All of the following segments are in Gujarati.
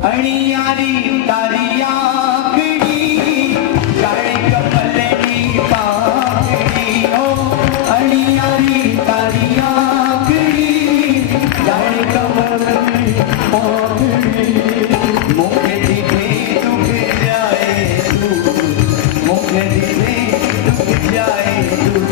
અણિયારી તારી આંખડી જાણે કમલની પાંખડી ઓ અણિયારી તારી આંખડી જાણે કમલની પાંખડી મુખેથી દુખ જાય તું મુખેથી દુખ જાય તું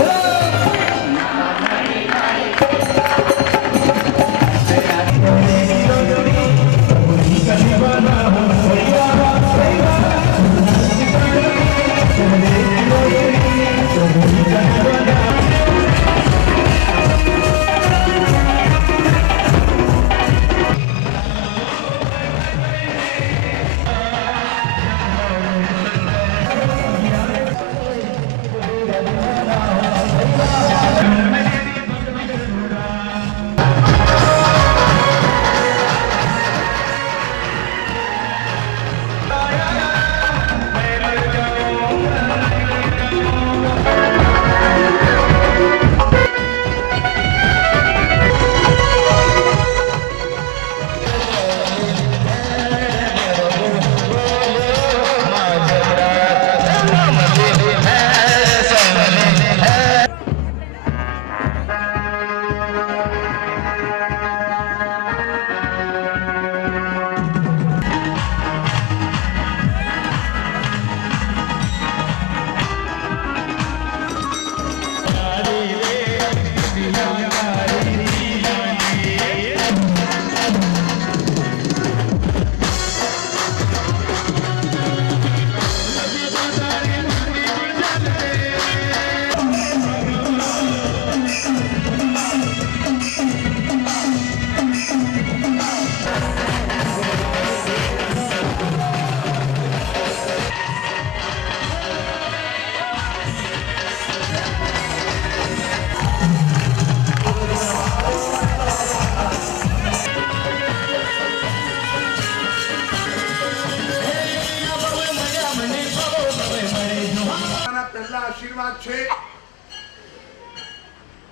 આશીર્વાદ છે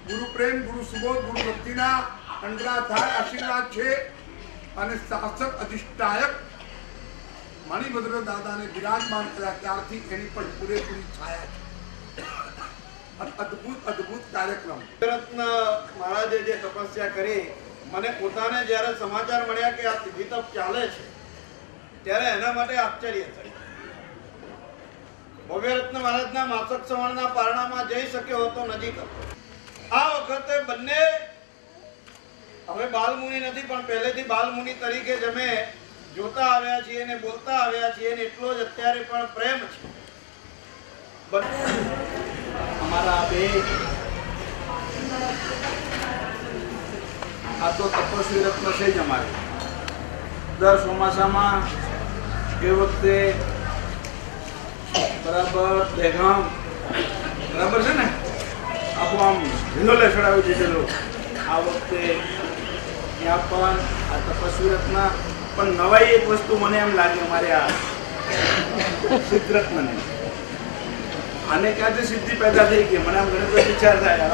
ગુરુ પ્રેમ ગુરુ સુબોધ ગુરુ ભક્તિના અંડરાધાર આશીર્વાદ છે અને શાસક અધિષ્ઠાયક મણિભદ્ર દાદાને બિરાજમાન કર્યા ત્યારથી એની પણ પૂરેપૂરી છાયા છે અદ્ભુત કાર્યક્રમ રત્ન મહારાજે જે તપસ્યા કરી મને પોતાને જ્યારે સમાચાર મળ્યા કે આ સિદ્ધિ તપ ચાલે છે ત્યારે એના માટે આશ્ચર્ય થયું ભવ્યરત્ન મહારાજના માસક શ્રવણના પારણામાં જઈ શક્યો હતો નજીક હતો આ વખતે બંને હવે બાલમુનિ નથી પણ પહેલેથી બાલમુનિ તરીકે જ અમે જોતા આવ્યા છીએ અને બોલતા આવ્યા છીએ અને એટલો જ અત્યારે પણ પ્રેમ છે અમારા બે આ તો તપસ્વી રત્ન છે જ અમારે દર ચોમાસામાં એ વખતે બરાબર દહેગામ બરાબર છે ને આખું આમ હિંદોલે ચડાવી દીધેલું આ વખતે ત્યાં પણ આ તપસ્વી રત્ન પણ નવાઈ એક વસ્તુ મને એમ લાગે અમારે આ સિદ્ધ રત્નને આને ક્યાંથી સિદ્ધિ પેદા થઈ ગઈ મને આમ ઘણી બધી વિચાર થાય